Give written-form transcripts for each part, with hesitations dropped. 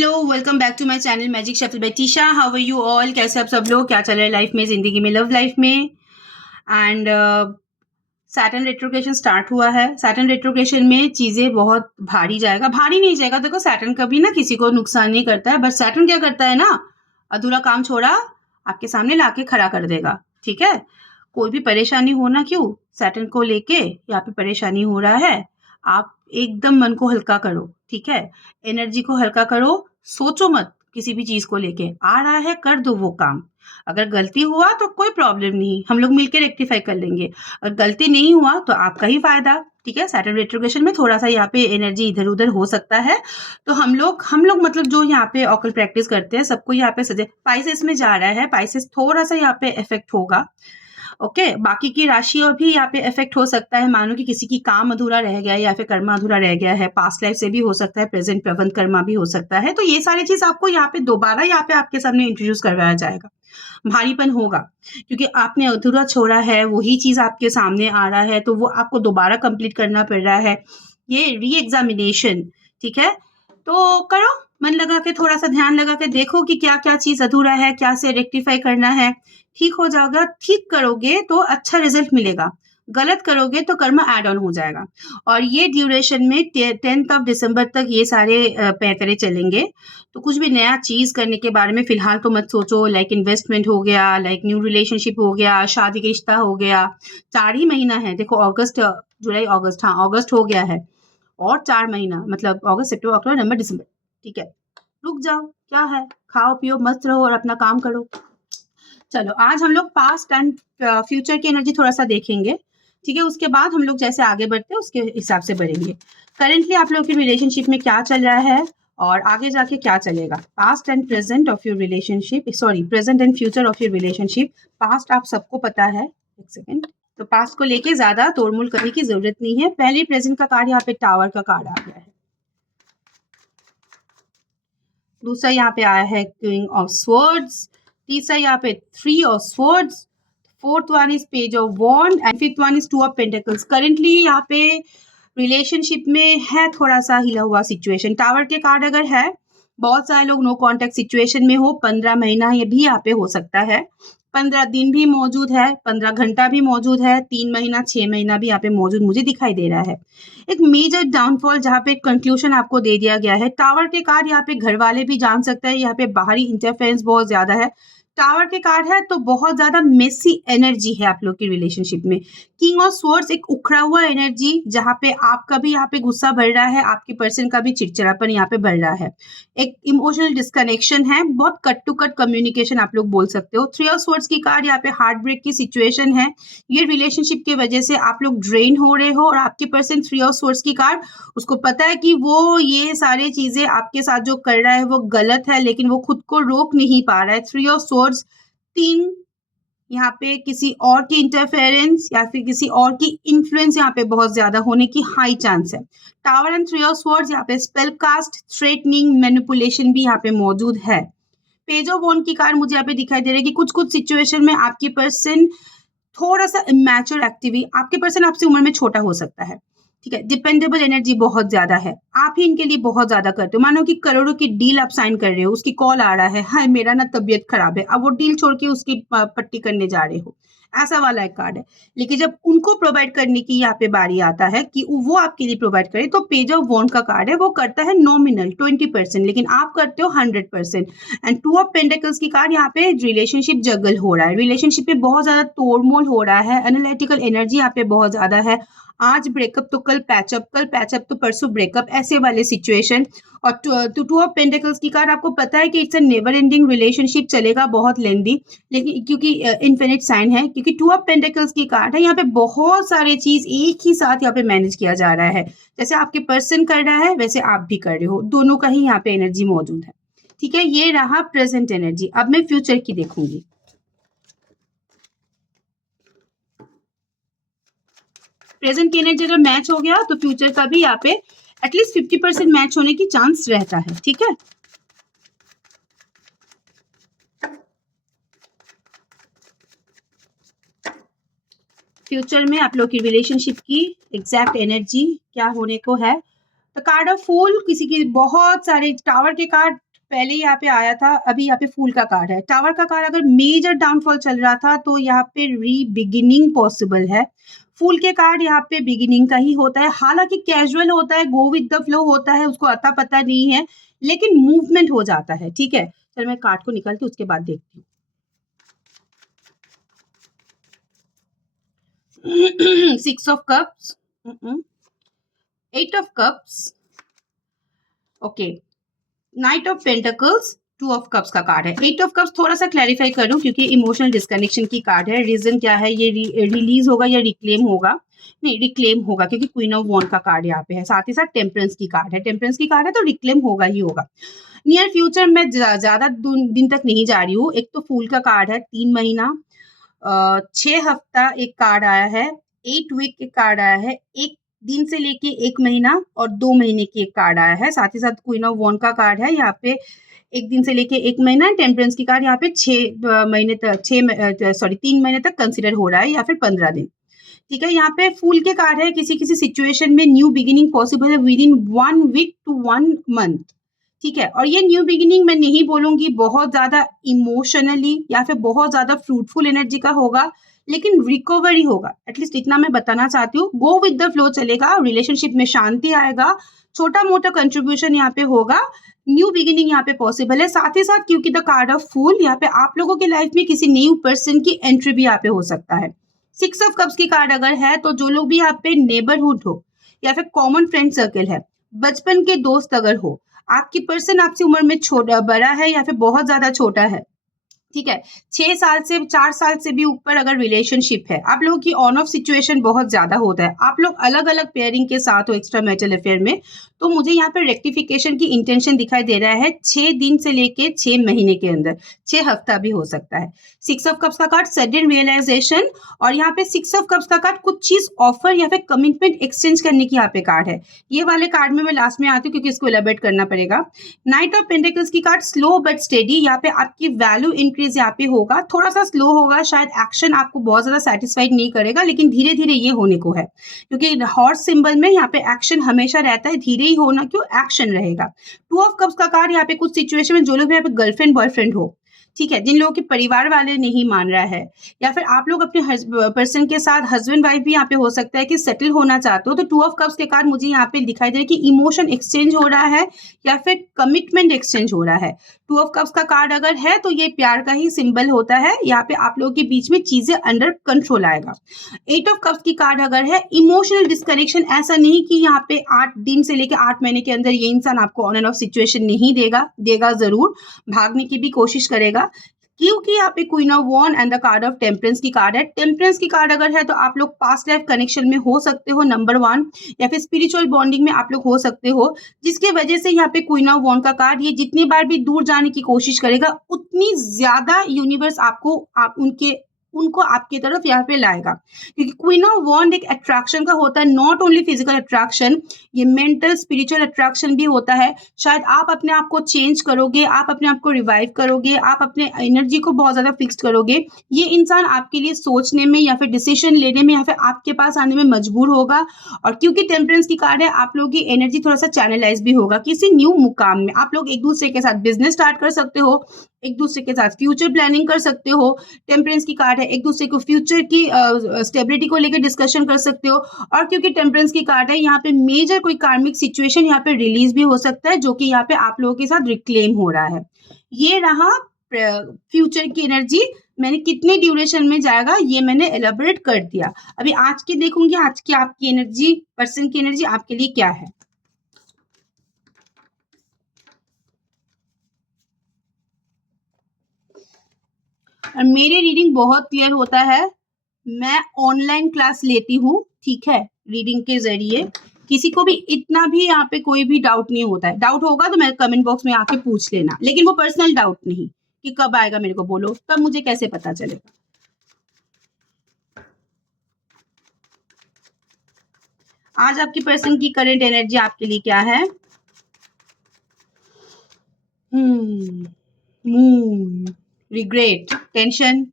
Hello, welcome back to my channel magic shuffle by Tisha. How are you all? कैसे आप सब लोग? क्या चल रहा है लाइफ में, जिंदगी में, लव लाइफ में? एंड सैटर्न रेट्रोग्रेशन स्टार्ट हुआ है। सैटर्न रेट्रोग्रेशन में चीजें बहुत भारी जाएगा, भारी नहीं जाएगा। देखो, सैटर्न कभी ना किसी को नुकसान नहीं करता है, बट सैटर्न क्या करता है ना, अधूरा काम छोड़ा आपके सामने लाके खड़ा कर देगा। ठीक है, कोई भी परेशानी हो ना क्यों, सैटर्न को लेके यहाँ पे परेशानी हो रहा है, आप एकदम मन को हल्का करो। ठीक है, एनर्जी को हल्का करो, सोचो मत किसी भी चीज को लेके। आ रहा है, कर दो वो काम। अगर गलती हुआ तो कोई प्रॉब्लम नहीं, हम लोग मिलकर रेक्टिफाई कर लेंगे। अगर गलती नहीं हुआ तो आपका ही फायदा। ठीक है, सैटर्न रेट्रोग्रेशन में थोड़ा सा यहाँ पे एनर्जी इधर उधर हो सकता है, तो हम लोग मतलब जो यहाँ पे ऑकल प्रैक्टिस करते हैं, सबको यहाँ पे सजे पाइसेस में जा रहा है। पाइसेस थोड़ा सा यहाँ पे इफेक्ट होगा। ओके, बाकी की राशियों भी यहाँ पे इफेक्ट हो सकता है। मानो कि किसी की काम अधूरा रह गया है या फिर कर्मा अधूरा रह गया है, पास्ट लाइफ से भी हो सकता है, प्रेजेंट प्रबंध कर्मा भी हो सकता है। तो ये सारी चीज आपको यहाँ पे दोबारा यहाँ पे आपके सामने इंट्रोड्यूस करवाया जाएगा। भारीपन होगा क्योंकि आपने अधूरा छोड़ा है, वही चीज आपके सामने आ रहा है, तो वो आपको दोबारा कंप्लीट करना पड़ रहा है, ये री एग्जामिनेशन। ठीक है, तो करो, मन लगा के, थोड़ा सा ध्यान लगा के देखो कि क्या क्या चीज अधूरा है, क्या से रेक्टिफाई करना है। ठीक हो जाएगा। ठीक करोगे तो अच्छा रिजल्ट मिलेगा, गलत करोगे तो कर्म ऐड ऑन हो जाएगा। और ये ड्यूरेशन में 10th ऑफ दिसंबर तक ये सारे पैतरे चलेंगे। तो कुछ भी नया चीज करने के बारे में फिलहाल तो मत सोचो। लाइक इन्वेस्टमेंट हो गया, लाइक न्यू रिलेशनशिप हो गया, शादी का रिश्ता हो गया। 4 ही महीना है। देखो, अगस्त, जुलाई, अगस्त, हाँ अगस्त हो गया है, और 4 महीना मतलब अगस्त, सितंबर, अक्टूबर, नवंबर, दिसंबर। ठीक है, रुक जाओ, क्या है, खाओ पियो मस्त रहो और अपना काम करो। चलो, आज हम लोग पास्ट एंड फ्यूचर की एनर्जी थोड़ा सा देखेंगे। ठीक है, उसके बाद हम लोग जैसे आगे बढ़ते हैं उसके हिसाब से बढ़ेंगे। करेंटली आप लोग की रिलेशनशिप में क्या चल रहा है और आगे जाके क्या चलेगा। Past and present of your relationship, sorry, present and future of your relationship. Past आप सबको पता है, एक सेकेंड, तो पास्ट को लेके ज्यादा तोड़मोड़ करने की जरूरत नहीं है। पहले प्रेजेंट का कार्ड, यहाँ पे टावर का कार्ड आ गया है। दूसरा यहाँ पे आया है क्वीन ऑफ स्वर्ड्स। तीसरा यहाँ पे 3 of swords. Fourth one is page of wand and fifth one is 2 of pentacles. Currently यहाँ पे रिलेशनशिप में है थोड़ा सा हिला हुआ सिचुएशन। टावर के कार्ड अगर है, बहुत सारे लोग नो कॉन्टेक्ट सिचुएशन में हो, 15 महीना ये भी यहाँ पे हो सकता है। 15 दिन भी मौजूद है, 15 घंटा भी मौजूद है, 3 महीना, 6 महीना भी यहाँ पे मौजूद मुझे दिखाई दे रहा है। एक मेजर डाउनफॉल जहाँ पे कंक्लूजन आपको दे दिया गया है। टावर के कार्ड यहाँ पे घर वाले भी जान सकते हैं, यहाँ पे बाहरी इंटरफेरेंस बहुत ज्यादा है। टावर के कार्ड है तो बहुत ज्यादा मेसी एनर्जी है आप लोग की रिलेशनशिप में। किंग ऑफ स्वर्ड्स, एक उखड़ा हुआ एनर्जी जहाँ पे आपका भी यहाँ पे गुस्सा बढ़ रहा है, आपके पर्सन का भी चिड़चिड़ापन यहाँ पे बढ़ रहा है। एक इमोशनल डिस्कनेक्शन है, बहुत कट टू कट कम्युनिकेशन आप लोग बोल सकते हो। 3 ऑफ स्वर्ड्स की कार्ड यहाँ पे हार्ट ब्रेक की सिचुएशन है। ये रिलेशनशिप की वजह से आप लोग ड्रेन हो रहे हो, और आपके पर्सन 3 ऑफ स्वर्ड्स की कार्ड, उसको पता है कि वो ये सारी चीजें आपके साथ जो कर रहा है वो गलत है, लेकिन वो खुद को रोक नहीं पा रहा है। 3 ऑफ स्वर्ड्स, 3 यहाँ पे किसी और की इंटरफेरेंस या फिर किसी और की इन्फ्लुएंस यहाँ पे बहुत ज्यादा होने की हाई चांस है। टावर एंड 3 ऑफ स्वर्ड्स, यहाँ पे स्पेल कास्ट, थ्रेटनिंग, मैनिपुलेशन भी यहाँ पे मौजूद है। पेज ऑफ वॉन्ड की कार्ड मुझे यहाँ पे दिखाई दे रहा है कि कुछ कुछ सिचुएशन में आपकी पर्सन थोड़ा सा इमैच्योर एक्टिव, आपके पर्सन आपसे उम्र में छोटा हो सकता है। ठीक है, डिपेंडेबल एनर्जी बहुत ज्यादा है, आप ही इनके लिए बहुत ज्यादा करते हो। मानो कि करोड़ों की डील आप साइन कर रहे हो, उसकी कॉल आ रहा है, हाय मेरा ना तबीयत खराब है, अब वो डील छोड़ के उसकी पट्टी करने जा रहे हो, ऐसा वाला एक कार्ड है। लेकिन जब उनको प्रोवाइड करने की यहाँ पे बारी आता है कि वो आपके लिए प्रोवाइड करे, तो पेज ऑफ वॉन्ड का कार्ड है, वो करता है नॉमिनल 20%, लेकिन आप करते हो 100%। एंड 2 ऑफ पेंटिकल्स की कार्ड, यहाँ पे रिलेशनशिप जगल हो रहा है, रिलेशनशिप में बहुत ज्यादा तोड़मोड़ हो रहा है, एनालिटिकल एनर्जी यहाँ पे बहुत ज्यादा है। आज ब्रेकअप तो कल पैचअप, कल पैचअप तो परसों ब्रेकअप, ऐसे वाले सिचुएशन। और 2 ऑफ पेंटिकल्स की कार्ड, आपको पता है कि it's a never ending relationship, चलेगा बहुत लेंदी, लेकिन क्योंकि इन्फिनिट साइन है, क्योंकि 2 ऑफ पेंटिकल्स की कार्ड है, यहाँ पे बहुत सारे चीज एक ही साथ यहाँ पे मैनेज किया जा रहा है। जैसे आपके पर्सन कर रहा है वैसे आप भी कर रहे हो, दोनों का ही यहाँ पे एनर्जी मौजूद है। ठीक है, ये रहा प्रेजेंट एनर्जी। अब मैं फ्यूचर की देखूंगी। प्रेजेंट की एनर्जी अगर मैच हो गया तो फ्यूचर का भी यहाँ पे एटलीस्ट 50% मैच होने की चांस रहता है। ठीक है, फ्यूचर में आप लोग की रिलेशनशिप की एग्जैक्ट एनर्जी क्या होने को है। द कार्ड ऑफ फूल, किसी की बहुत सारे टावर के कार्ड, पहले यहाँ पे आया था, अभी यहाँ पे फूल का कार्ड है। टावर का कार्ड अगर मेजर डाउनफॉल चल रहा था तो यहाँ पे रीबिगिनिंग पॉसिबल है। फूल के कार्ड यहाँ पे बिगिनिंग का ही होता है, हालांकि कैजुअल होता है, गो विद द फ्लो होता है, उसको अता पता नहीं है, लेकिन मूवमेंट हो जाता है। ठीक है, चल मैं कार्ड को निकाल के उसके बाद देखती हूँ। 6 of cups, 8 of cups, okay, night of pentacles, 2 of cups का कार्ड है। 8 ऑफ कप्स थोड़ा सा क्लैरिफाई कर दूं क्योंकि इमोशनल डिस्कनेक्शन की कार्ड है। रीजन क्या है, ये रिलीज होगा या रिक्लेम होगा? नहीं, रिक्लेम होगा क्योंकि क्वीन ऑफ वॉन्ड का कार्ड यहाँ पे है, साथ ही साथ टेम्परेंस की कार्ड है। टेम्परेंस की कार्ड है तो रिक्लेम होगा ही होगा। नियर फ्यूचर में ज्यादा दिन तक नहीं जा रही हूँ। एक तो फूल का कार्ड है, 3 महीना, 6 हफ्ता एक कार्ड आया है, 8 वीक एक कार्ड आया है, 1 दिन से लेके 1 महीना और 2 महीने की एक कार्ड आया है। साथ ही साथ क्वीन ऑफ वॉन्ड का कार्ड है यहाँ पे, 1 दिन से लेके 1 महीना। टेम्परेंस की कार्ड यहाँ पे 6 महीने तक, 3 महीने तक कंसिडर हो रहा है या फिर 15 दिन। ठीक है, यहाँ पे फूल के कार्ड है, किसी किसी सिचुएशन में न्यू बिगिनिंग पॉसिबल है within 1 week to 1 month. ठीक है, और ये न्यू बिगिनिंग मैं नहीं बोलूंगी बहुत ज्यादा इमोशनली या फिर बहुत ज्यादा फ्रूटफुल एनर्जी का होगा, लेकिन रिकवरी होगा, एटलीस्ट इतना मैं बताना चाहती हूँ। गो विद द फ्लो चलेगा, रिलेशनशिप में शांति आएगा, छोटा मोटा कंट्रीब्यूशन यहाँ पे होगा, न्यू बिगिनिंग यहाँ पे पॉसिबल है। साथ ही साथ क्योंकि द कार्ड ऑफ फूल, यहाँ पे आप लोगों के लाइफ में किसी न्यू पर्सन की एंट्री भी यहाँ पे हो सकता है। 6 ऑफ कप्स की कार्ड अगर है तो जो लोग भी यहाँ पे नेबरहुड हो या फिर कॉमन फ्रेंड सर्कल है, बचपन के दोस्त अगर हो, आपकी पर्सन आपसे उम्र में छोटा बड़ा है या फिर बहुत ज्यादा छोटा है, ठीक है, 6 साल से 4 साल से भी ऊपर अगर रिलेशनशिप है, आप लोगों की ऑन ऑफ सिचुएशन बहुत ज्यादा होता है, आप लोग अलग अलग पेयरिंग के साथ हो एक्स्ट्रा मैरिटल अफेयर में, तो मुझे यहाँ पे रेक्टिफिकेशन की इंटेंशन दिखाई दे रहा है 6 दिन से लेके 6 महीने के अंदर, 6 हफ्ता भी हो सकता है। 6 ऑफ कप्स का कार्ड सडन रियलाइजेशन, और यहाँ पे 6 ऑफ कप्स का कार्ड कुछ चीज ऑफर या फिर कमिटमेंट एक्सचेंज करने की यहाँ पे कार्ड है। ये वाले कार्ड में मैं लास्ट में आती हूँ क्योंकि इसको एलाबोरेट करना पड़ेगा। नाइट ऑफ पेंटिकल्स की कार्ड स्लो बट स्टेडी, यहाँ पे आपकी वैल्यू इंक्रीज यहाँ पे होगा, थोड़ा सा स्लो होगा, शायद एक्शन आपको बहुत ज्यादा सेटिस्फाइड नहीं करेगा, लेकिन धीरे धीरे ये होने को है, क्योंकि हॉर्स सिंबल में यहाँ पे एक्शन हमेशा रहता है, धीरे ही होना क्यों, एक्शन रहेगा। 2 ऑफ कप्स का कार्ड यहाँ पे कुछ सिचुएशन में जो लोग यहाँ पे गर्लफ्रेंड बॉयफ्रेंड हो, ठीक है, जिन लोगों के परिवार वाले नहीं मान रहा है, या फिर आप लोग अपने पर्सन के साथ हस्बैंड वाइफ भी यहाँ पे हो सकता है कि सेटल होना चाहते हो, तो 2 ऑफ कप्स के कार्ड मुझे यहाँ पे दिखाई दे रहा है कि इमोशन एक्सचेंज हो रहा है या फिर कमिटमेंट एक्सचेंज हो रहा है। 2 ऑफ कप्स का कार्ड अगर है तो ये प्यार का ही सिंबल होता है, यहाँ पे आप लोगों के बीच में चीजें अंडर कंट्रोल आएगा। 8 ऑफ कप्स की कार्ड अगर है, इमोशनल डिस्कनेक्शन, ऐसा नहीं कि यहाँ पे 8 दिन से लेकर 8 महीने के अंदर ये इंसान आपको ऑन एंड ऑफ सिचुएशन नहीं देगा जरूर, भागने की भी कोशिश करेगा, क्योंकि यहाँ पे queen of wand and the card of temperance की कार्ड है। टेम्परेंस की कार्ड अगर है तो आप लोग पास्ट लाइफ कनेक्शन में हो सकते हो, नंबर 1, या फिर स्पिरिचुअल बॉन्डिंग में आप लोग हो सकते हो, जिसके वजह से यहाँ पे क्वीन ऑफ वॉन्ड का कार्ड, ये जितनी बार भी दूर जाने की कोशिश करेगा उतनी ज्यादा यूनिवर्स उनको आपकी तरफ यहाँ पे लाएगा, क्योंकि क्वीन ऑफ वॉन्ड एक अट्रैक्शन का होता है, नॉट ओनली फिजिकल अट्रैक्शन, ये मेंटल स्पिरिचुअल अट्रैक्शन भी होता है। शायद आप अपने आप को चेंज करोगे, आप अपने आप को रिवाइव करोगे, आप अपने एनर्जी को बहुत ज्यादा फिक्स्ड करोगे, ये इंसान आपके लिए सोचने में या फिर डिसीजन लेने में या फिर आपके पास आने में मजबूर होगा। और क्योंकि टेम्परेंस की कार्ड है, आप लोगों की एनर्जी थोड़ा सा चैनलाइज भी होगा किसी न्यू मुकाम में, आप लोग एक दूसरे के साथ बिजनेस स्टार्ट कर सकते हो, एक दूसरे के साथ फ्यूचर प्लानिंग कर सकते हो। टेम्परेंस की कार्ड है, एक दूसरे को फ्यूचर की स्टेबिलिटी को लेकर डिस्कशन कर सकते हो। और क्योंकि टेम्परेंस की कार्ड है, यहाँ पे मेजर कोई कार्मिक सिचुएशन यहाँ पे रिलीज भी हो सकता है, जो कि यहाँ पे आप लोगों के साथ रिक्लेम हो रहा है। ये रहा फ्यूचर की एनर्जी। मैंने कितने ड्यूरेशन में जाएगा ये मैंने एलाबोरेट कर दिया। अभी आज की देखूंगी, आज की आपकी एनर्जी, पर्सन की एनर्जी आपके लिए क्या है। और मेरे रीडिंग बहुत क्लियर होता है, मैं ऑनलाइन क्लास लेती हूँ, ठीक है, रीडिंग के जरिए किसी को भी इतना भी यहाँ पे कोई भी डाउट नहीं होता है। डाउट होगा तो मैं कमेंट बॉक्स में आके पूछ लेना, लेकिन वो पर्सनल डाउट नहीं कि कब आएगा मेरे को बोलो, तब मुझे कैसे पता चलेगा। आज आपकी पर्सन की करंट एनर्जी आपके लिए क्या है। Moon, regret, tension.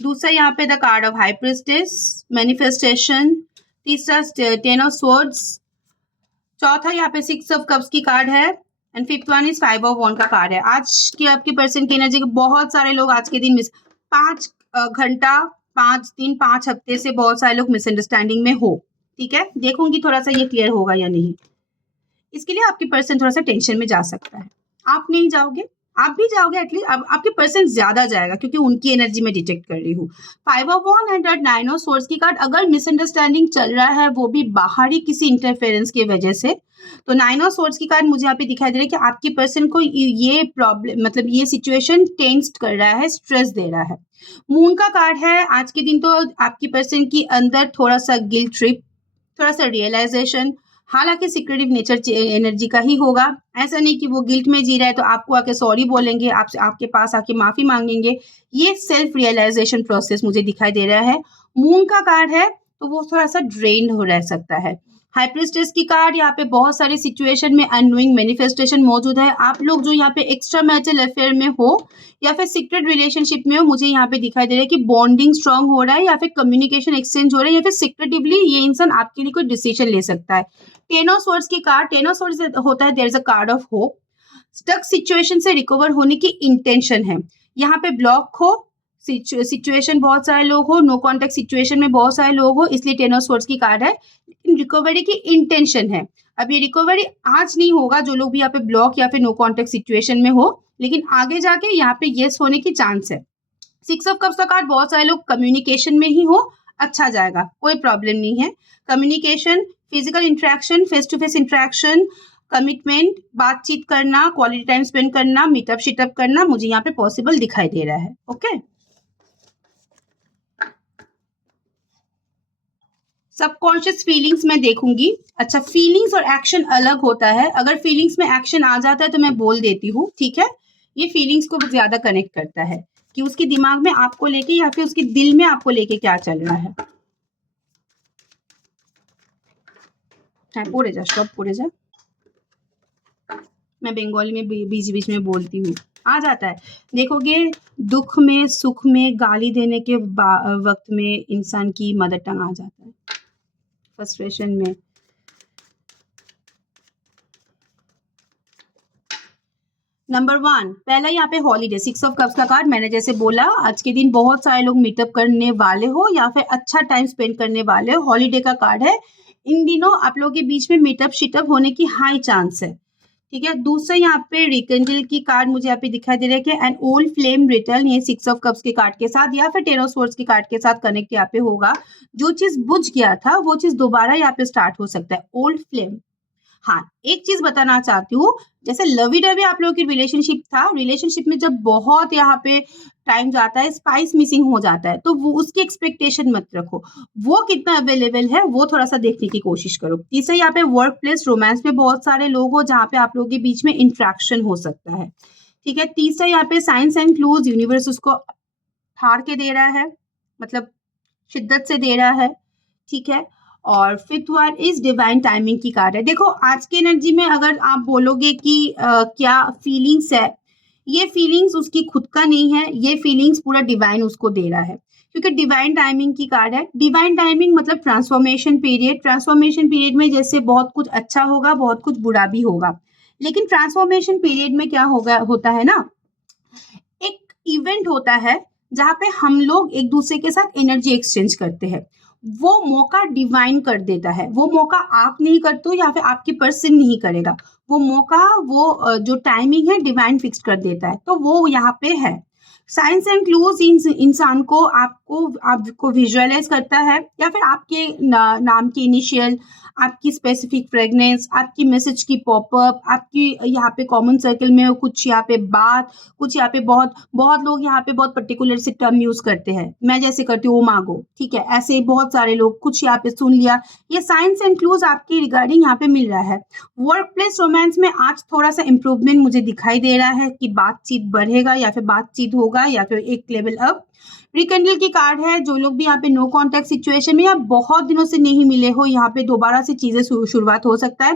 दूसरा यहाँ पे the card of high priestess, manifestation. तीसरा 10 ऑफ स्वॉर्ड्स। चौथा यहाँ पे 6 ऑफ कप्स की कार्ड है, and fifth one is 5 of wand का कार्ड है। आज की आपकी पर्सन की एनर्जी के बहुत सारे लोग आज के दिन 5 घंटा 5 दिन 5 हफ्ते से बहुत सारे लोग मिसअंडरस्टैंडिंग में हो। ठीक है, देखूंगी थोड़ा सा ये क्लियर होगा या नहीं। इसके लिए आपकी पर्सन थोड़ा सा टेंशन में जा सकता है। आप नहीं जाओगे, आप भी जाओगे एटलीस्ट, आपके पर्सन ज्यादा जाएगा क्योंकि उनकी एनर्जी में डिटेक्ट कर रही हूँ। 5 of wand and 9 of swords की कार्ड, अगर मिसअंडरस्टैंडिंग चल रहा है वो भी बाहरी किसी इंटरफेरेंस की वजह से, तो 9 ऑफ सोर्ड्स की कार्ड मुझे यहाँ पे दिखाई दे रहा है कि आपकी पर्सन को ये प्रॉब्लम मतलब ये सिचुएशन टेंस्ड कर रहा है, स्ट्रेस दे रहा है। मून का कार्ड है आज के दिन, तो आपकी पर्सन की अंदर थोड़ा सा गिल्ट ट्रिप, थोड़ा सा रियलाइजेशन, हालांकि सिक्रेटिव नेचर एनर्जी का ही होगा। ऐसा नहीं कि वो गिल्ट में जी रहा है तो आपको आके सॉरी बोलेंगे, आपसे आपके पास आके माफी मांगेंगे। ये सेल्फ रियलाइजेशन प्रोसेस मुझे दिखाई दे रहा है। मून का कार्ड है तो वो थोड़ा सा ड्रेन्ड हो रह सकता है। हाई प्रीस्टेस की कार्ड, यहाँ पे बहुत सारी सिचुएशन में अननोइंग मैनिफेस्टेशन मौजूद है। आप लोग जो यहाँ पे एक्स्ट्रा मैरिटल अफेयर में हो या फिर सीक्रेट रिलेशनशिप में हो, मुझे यहाँ पे दिखाई दे रहा है कि बॉन्डिंग स्ट्रांग हो रहा है या फिर कम्युनिकेशन एक्सचेंज हो रहा है या फिर सीक्रेटिवली ये इंसान आपके लिए कोई डिसीजन ले सकता है। 10 ऑफ सोर्ड्स की कार्ड, 10 ऑफ सोर्ड्स होता है there is a card of hope. Stuck situation से रिकवर होने की इंटेंशन है। यहाँ पे ब्लॉक हो सिचुएशन, बहुत सारे लोग हो, नो कॉन्टेक्ट सिचुएशन में बहुत सारे लोग हो, इसलिए 10 ऑफ सोर्ड्स की कार्ड है। लेकिन रिकवरी की इंटेंशन है। अब ये रिकवरी आज नहीं होगा, जो लोग भी यहाँ पे ब्लॉक या फिर नो कॉन्टेक्ट सिचुएशन में हो, लेकिन आगे जाके यहाँ पे यस होने की चांस है। 6 ऑफ कप्स का कार्ड, बहुत सारे लोग कम्युनिकेशन में ही हो, अच्छा जाएगा, कोई प्रॉब्लम नहीं है। Communication, physical interaction, face to face interaction, commitment, बातचीत करना, क्वालिटी टाइम स्पेंड करना, मीटअप शिटअप करना मुझे यहाँ पे पॉसिबल दिखाई दे रहा है। ओके, सबकॉन्शियस फीलिंग्स में देखूंगी। अच्छा, फीलिंग्स और एक्शन अलग होता है। अगर फीलिंग्स में एक्शन आ जाता है तो मैं बोल देती हूँ, ठीक है। ये फीलिंग्स को ज्यादा कनेक्ट करता है कि उसके दिमाग में आपको लेके या फिर उसके दिल में आपको लेके क्या चल रहा है। हाँ, पढ़े जा, सब पढ़े जा। मैं बंगाली में बीच बीच में बोलती हूँ, आ जाता है। देखोगे, दुख में सुख में गाली देने के वक्त में इंसान की मदर टंग आ जाता है, फ्रस्ट्रेशन में। नंबर 1, पहला यहाँ पे हॉलीडे, 6 ऑफ कप्स का कार्ड। मैंने जैसे बोला आज के दिन बहुत सारे लोग मीटअप करने वाले हो या फिर अच्छा टाइम स्पेंड करने वाले हो, हॉलीडे का कार्ड है। इन दिनों आप लोगों के बीच में मीटअप शिटअप होने की हाई चांस है, ठीक है। दूसरा यहाँ पे रिकंजिल की कार्ड मुझे यहाँ पे दिखाई दे रहा है कि एन ओल्ड फ्लेम रिटर्न, ये 6 ऑफ कप्स के कार्ड के साथ या फिर 10 ऑफ सोर्ड्स के कार्ड के साथ कनेक्ट यहाँ पे होगा। जो चीज बुझ गया था वो चीज दोबारा यहाँ पे स्टार्ट हो सकता है, ओल्ड फ्लेम। हाँ, एक चीज बताना चाहती हूँ, जैसे लवी डवी आप लोगों की रिलेशनशिप था, रिलेशनशिप में जब बहुत यहाँ पे टाइम जाता है, स्पाइस मिसिंग हो जाता है, तो वो उसकी एक्सपेक्टेशन मत रखो। वो कितना अवेलेबल है वो थोड़ा सा देखने की कोशिश करो। तीसरा यहाँ पे वर्क प्लेस रोमांस में बहुत सारे लोग हो जहाँ पे आप लोगों के बीच में इंट्रैक्शन हो सकता है, ठीक है। तीसरा यहाँ पे साइंस एंड क्लूज, यूनिवर्स उसको फाड़ के दे रहा है, मतलब शिद्दत से दे रहा है, ठीक है। और fifth one is divine timing की कार्ड है। देखो, आज की एनर्जी में अगर आप बोलोगे कि क्या फीलिंग्स है, ये फीलिंग्स उसकी खुद का नहीं है, ये फीलिंग्स पूरा डिवाइन उसको दे रहा है, क्योंकि डिवाइन टाइमिंग की कार्ड है। डिवाइन टाइमिंग मतलब ट्रांसफॉर्मेशन पीरियड। ट्रांसफॉर्मेशन पीरियड में जैसे बहुत कुछ अच्छा होगा, बहुत कुछ बुरा भी होगा, लेकिन ट्रांसफॉर्मेशन पीरियड में क्या होता है ना, एक इवेंट होता है जहाँ पे हम लोग एक दूसरे के साथ एनर्जी एक्सचेंज करते हैं। वो मौका डिवाइन कर देता है, वो मौका आप नहीं करते हो या फिर आपकी पर्सन नहीं करेगा, वो मौका वो जो टाइमिंग है डिवाइन फिक्स कर देता है, तो वो यहाँ पे है। साइंस एंड क्लूज इंसान को आपको विजुअलाइज करता है या फिर आपके नाम की इनिशियल, आपकी स्पेसिफिक फ्रेगनेंस, आपकी मैसेज की पॉपअप, आपकी यहाँ पे कॉमन सर्कल में कुछ यहाँ पे बात, कुछ यहाँ पे बहुत बहुत लोग यहाँ पे बहुत पर्टिकुलर से टर्म यूज करते हैं, मैं जैसे करती हूँ वो मांगो, ठीक है। ऐसे बहुत सारे लोग कुछ यहाँ पे सुन लिया, ये साइंस एंड क्लूज आपकी रिगार्डिंग यहाँ पे मिल रहा है। वर्क प्लेस रोमांस में आज थोड़ा सा इंप्रूवमेंट मुझे दिखाई दे रहा है कि बातचीत बढ़ेगा या फिर बातचीत होगा या फिर एक लेवल अप। रिकंडल की कार्ड है, जो लोग भी यहाँ पे नो कॉन्टेक्ट सिचुएशन में या बहुत दिनों से नहीं मिले हो, यहाँ पे दोबारा से चीजें शुरुआत हो सकता है।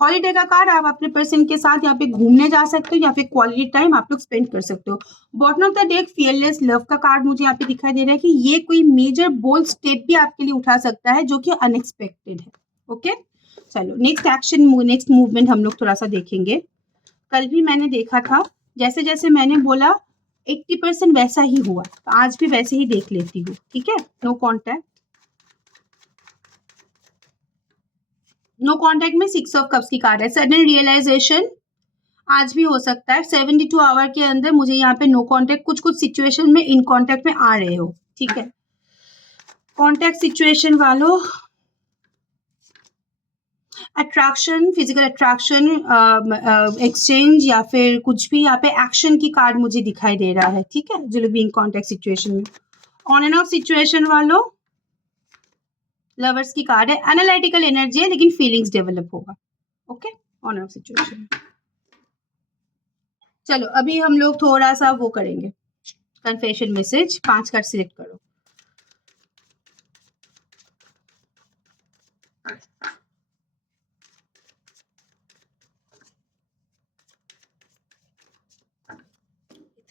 हॉलीडे का कार्ड, आप अपने पर्सन के साथ यहाँ पे घूमने जा सकते हो या फिर क्वालिटी टाइम आप लोग स्पेंड कर सकते हो। Bottom of the deck fearless love का कार्ड मुझे यहाँ पे दिखाई दे रहा है कि ये कोई मेजर बोल्ड स्टेप भी आपके लिए उठा सकता है जो कि अनएक्सपेक्टेड है। ओके, चलो नेक्स्ट एक्शन, नेक्स्ट मूवमेंट हम लोग थोड़ा सा देखेंगे। कल भी मैंने देखा था, जैसे जैसे मैंने बोला 80% वैसा ही हुआ, तो आज भी वैसे ही देख लेती हूँ, ठीक है। नो कॉन्टैक्ट, नो कॉन्टैक्ट में 6 ऑफ कप्स की कार्ड है। सडन रियलाइजेशन आज भी हो सकता है, 72 आवर के अंदर मुझे यहाँ पे नो कॉन्टैक्ट, कुछ कुछ सिचुएशन में इन कॉन्टैक्ट में आ रहे हो, ठीक है। कॉन्टैक्ट सिचुएशन वालों, अट्रैक्शन, फिजिकल अट्रैक्शन, एक्सचेंज या फिर कुछ भी यहाँ पे एक्शन की कार्ड मुझे दिखाई दे रहा है, ठीक है, जो लोग भी इन कॉन्टैक्ट सिचुएशन में। ऑन एंड ऑफ सिचुएशन वालों, लवर्स की कार्ड है, एनालिटिकल एनर्जी है लेकिन फीलिंग्स डेवलप होगा, okay, on end of situation. चलो अभी हम लोग थोड़ा सा वो करेंगे, कन्फेशन मैसेज। 5 कार्ड सिलेक्ट करो।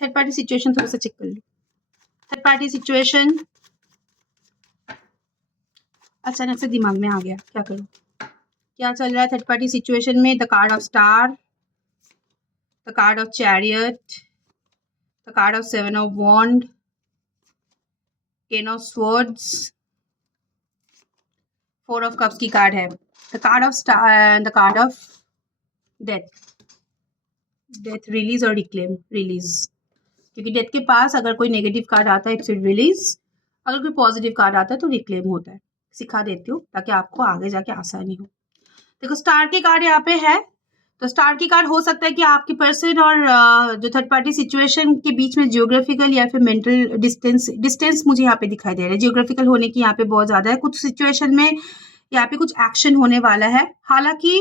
थर्ड पार्टी सिचुएशन थोड़ा सा चेक कर लो। थर्ड पार्टी सिचुएशन अचानक से दिमाग में आ गया, क्या करूं, क्या चल रहा है थर्ड पार्टी सिचुएशन में। The card of star, the card of chariot, the card of 7 of wand, 10 of swords, 4 of cups की कार्ड है, the card of star, the card of death. Death, release और reclaim. Release, क्योंकि death के पास अगर कोई negative card आता है इट्स रिलीज, अगर कोई पॉजिटिव कार्ड आता है तो रिक्लेम होता है। सिखा देती हूँ ताकि आपको आगे जाके आसानी हो। देखो स्टार की कार्ड यहाँ पे है, तो स्टार की कार्ड हो सकता है कि आपके पर्सन और जो थर्ड पार्टी सिचुएशन के बीच में जियोग्राफिकल या फिर मेंटल डिस्टेंस मुझे यहाँ पे दिखाई दे रहा है। जियोग्राफिकल होने की यहाँ पे बहुत ज्यादा है। कुछ सिचुएशन में यहाँ पे कुछ एक्शन होने वाला है। हालांकि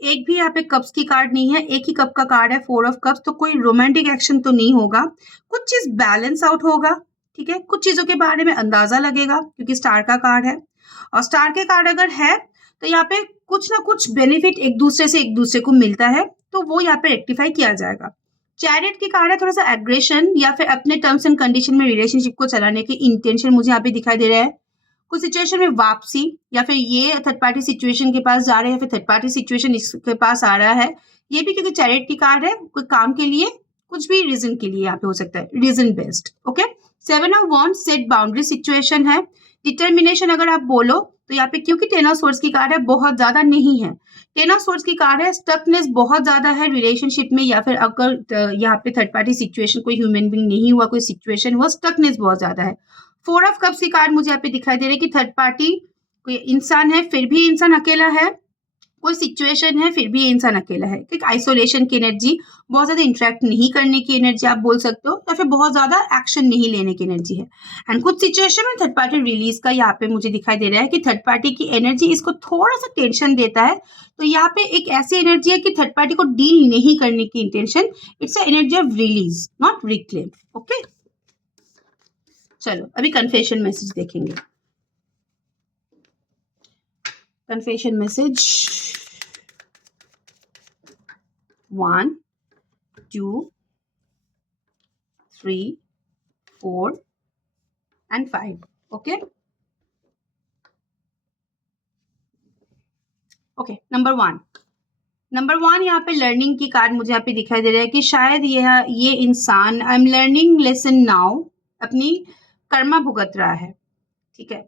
एक भी यहाँ पे कप्स की कार्ड नहीं है, एक ही कप का कार्ड है, 4 ऑफ कप्स, तो कोई रोमांटिक एक्शन तो नहीं होगा। कुछ चीज बैलेंस आउट होगा, ठीक है, कुछ चीजों के बारे में अंदाजा लगेगा क्योंकि स्टार का कार्ड है। और स्टार के कार्ड अगर है तो यहाँ पे कुछ ना कुछ बेनिफिट एक दूसरे को मिलता है, तो वो यहाँ पे रेक्टिफाई किया जाएगा। चैरियट की कार्ड है, थोड़ा सा एग्रेशन या फिर अपने टर्म्स एंड कंडीशन में रिलेशनशिप को चलाने की इंटेंशन मुझे यहाँ पे दिखाई दे रहा है। कुछ सिचुएशन में वापसी, या फिर ये थर्ड पार्टी सिचुएशन के पास जा रहे हैं या फिर थर्ड पार्टी सिचुएशन इसके पास आ रहा है। ये भी क्योंकि चैरियट की कार्ड है, कोई काम के लिए, कुछ भी रीजन के लिए यहाँ पे हो सकता है, reason based, okay. 7 of wands, set boundary situation है। डिटर्मिनेशन अगर आप बोलो तो यहाँ पे क्योंकि 10 ऑफ सोर्ड्स की कार्ड है, बहुत ज्यादा नहीं है। 10 ऑफ सोर्ड्स की कार्ड है, स्टकनेस बहुत ज्यादा है रिलेशनशिप में, या फिर अगर यहाँ पे थर्ड पार्टी सिचुएशन कोई ह्यूमन बीइंग नहीं हुआ, कोई सिचुएशन हुआ, स्टकनेस बहुत ज्यादा है। 4 ऑफ कप्स की कार्ड मुझे यहाँ पे दिखाई दे रही है कि थर्ड पार्टी कोई इंसान है, फिर भी इंसान अकेला है, कोई सिचुएशन है फिर भी ये इंसान अकेला है। एक आइसोलेशन की एनर्जी, बहुत ज्यादा इंटरेक्ट नहीं करने की एनर्जी आप बोल सकते हो, या फिर बहुत ज्यादा एक्शन नहीं लेने की एनर्जी है। एंड कुछ सिचुएशन में थर्ड पार्टी रिलीज का यहाँ पे मुझे दिखाई दे रहा है कि थर्ड पार्टी की एनर्जी इसको थोड़ा सा टेंशन देता है। तो यहाँ पे एक ऐसी एनर्जी है कि थर्ड पार्टी को डील नहीं करने की intention, it's energy of release not reclaim, okay. चलो अभी कन्फेशन मैसेज देखेंगे। Confession message 1, 2, 3, 4 and 5, okay? Okay, number 1 यहाँ पे लर्निंग की कार्ड मुझे यहाँ पे दिखाई दे रहा है कि शायद ये इंसान I am learning lesson now, अपनी कर्मा भुगत रहा है, ठीक है।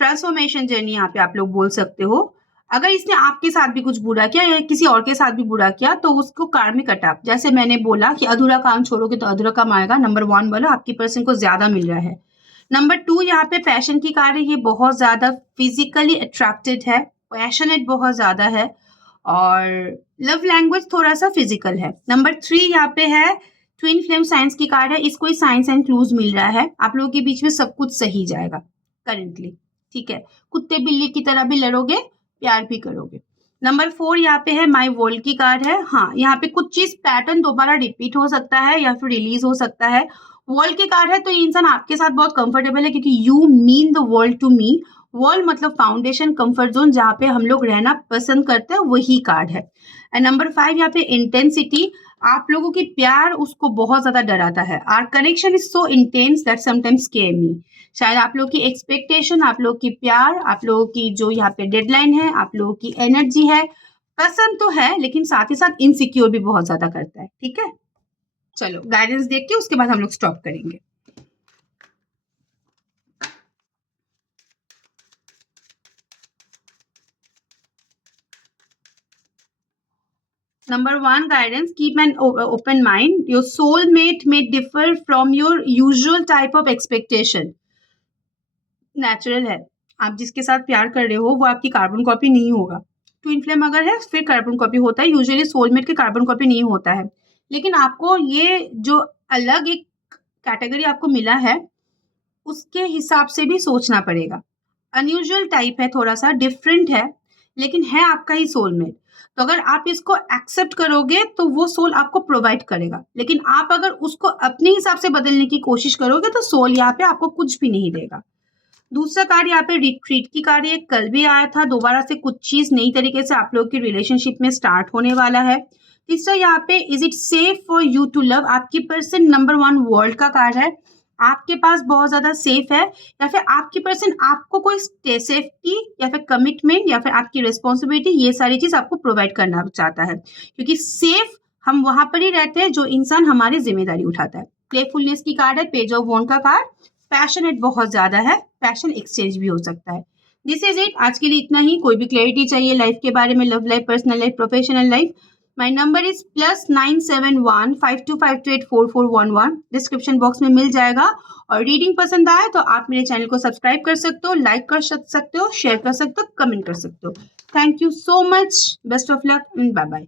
ट्रांसफॉर्मेशन जर्नी यहाँ पे आप लोग बोल सकते हो। अगर इसने आपके साथ भी कुछ बुरा किया या किसी और के साथ भी बुरा किया तो उसको कार्मिक अटैक, जैसे मैंने बोला कि अधूरा काम छोड़ोगे तो अधूरा काम आएगा। नंबर 1 बोला आपकी पर्सन को ज्यादा मिल रहा है। नंबर 2 यहाँ पे पैशन की कार्ड है, ये बहुत ज्यादा फिजिकली अट्रैक्टेड है, पैशनेट बहुत ज्यादा है, और लव लैंग्वेज थोड़ा सा फिजिकल है। नंबर 3 यहाँ पे है ट्विन फ्लेम साइंस की कार्ड है, इसको साइंस एंड क्लूज मिल रहा है, आप लोगों के बीच में सब कुछ सही जाएगा करेंटली, ठीक है। कुत्ते बिल्ली की तरह भी लड़ोगे, प्यार भी करोगे। नंबर 4 यहाँ पे है माई वर्ल्ड की कार्ड है। हाँ, यहाँ पे कुछ चीज पैटर्न दोबारा रिपीट हो सकता है या फिर रिलीज हो सकता है। वर्ल्ड की कार्ड है तो ये इंसान आपके साथ बहुत कंफर्टेबल है क्योंकि you mean the world to me. World मतलब फाउंडेशन, कंफर्ट जोन, जहाँ पे हम लोग रहना पसंद करते हैं, वही कार्ड है। एंड नंबर 5 यहाँ पे इंटेंसिटी, आप लोगों की प्यार उसको बहुत ज्यादा डराता है। Our connection is so intense that sometimes scare me. शायद आप लोग की एक्सपेक्टेशन, आप लोग की प्यार, आप लोगों की जो यहाँ पे डेडलाइन है, आप लोगों की एनर्जी है, पसंद तो है लेकिन साथ ही साथ इनसिक्योर भी बहुत ज्यादा करता है। ठीक है, चलो गाइडेंस देख के उसके बाद हम लोग स्टॉप करेंगे। Number one guidance, keep an open mind. Your soulmate may differ from your usual type of expectation. Natural है, आप जिसके साथ प्यार कर रहे हो वो आपकी कार्बन कॉपी नहीं होगा। ट्विन फ्लेम अगर है फिर कार्बन कॉपी होता है, यूजुअली सोलमेट के कार्बन कॉपी नहीं होता है। लेकिन आपको ये जो अलग एक कैटेगरी आपको मिला है उसके हिसाब से भी सोचना पड़ेगा। अनयूजुअल टाइप है, थोड़ा सा डिफरेंट है, लेकिन है आपका ही सोलमेट। तो अगर आप इसको एक्सेप्ट करोगे तो वो सोल आपको प्रोवाइड करेगा, लेकिन आप अगर उसको अपने हिसाब से बदलने की कोशिश करोगे तो सोल यहाँ पे आपको कुछ भी नहीं देगा। दूसरा कार्ड यहाँ पे रिट्रीट की कार्ड है, कल भी आया था। दोबारा से कुछ चीज नई तरीके से आप लोग की रिलेशनशिप में स्टार्ट होने वाला है। तीसरा यहाँ पे is it safe for you to love, आपकी पर्सन नंबर 1 वर्ल्ड का कार्ड है। आपके पास बहुत ज्यादा सेफ है, या फिर आपकी पर्सन आपको कोई सेफ्टी या फिर कमिटमेंट या फिर आपकी रिस्पॉन्सिबिलिटी, ये सारी चीज आपको प्रोवाइड करना चाहता है। क्योंकि सेफ हम वहां पर ही रहते हैं जो इंसान हमारी जिम्मेदारी उठाता है। प्लेफुलनेस की कार्ड है, पेज ऑफ वॉन्ड का कार्ड। पैशनेट बहुत ज्यादा है, पैशन एक्सचेंज भी हो सकता है। दिस इज इट, आज के लिए इतना ही। कोई भी क्लैरिटी चाहिए लाइफ के बारे में, love life, personal life, professional life, my number is +97152528441। Description box में मिल जाएगा। और रीडिंग पसंद आए तो आप मेरे चैनल को सब्सक्राइब कर सकते हो, लाइक कर सकते हो, शेयर कर सकते हो, कमेंट कर सकते हो। Thank you so much, best of luck and bye bye.